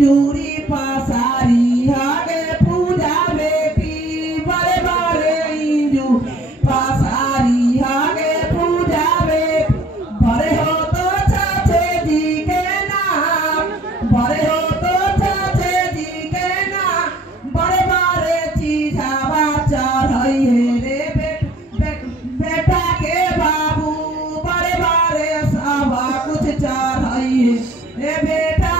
इंजुरी पासारी आगे पूजा बेटी बड़े बड़े इंजू पासारी आगे पूजा बेटी बड़े हो तो चाचे जी के नाम बड़े हो तो चाचे जी के नाम बड़े बड़े चीजा बच्चा है रे बेटा के बाबू बड़े बड़े सब कुछ चाहिए ए बेटा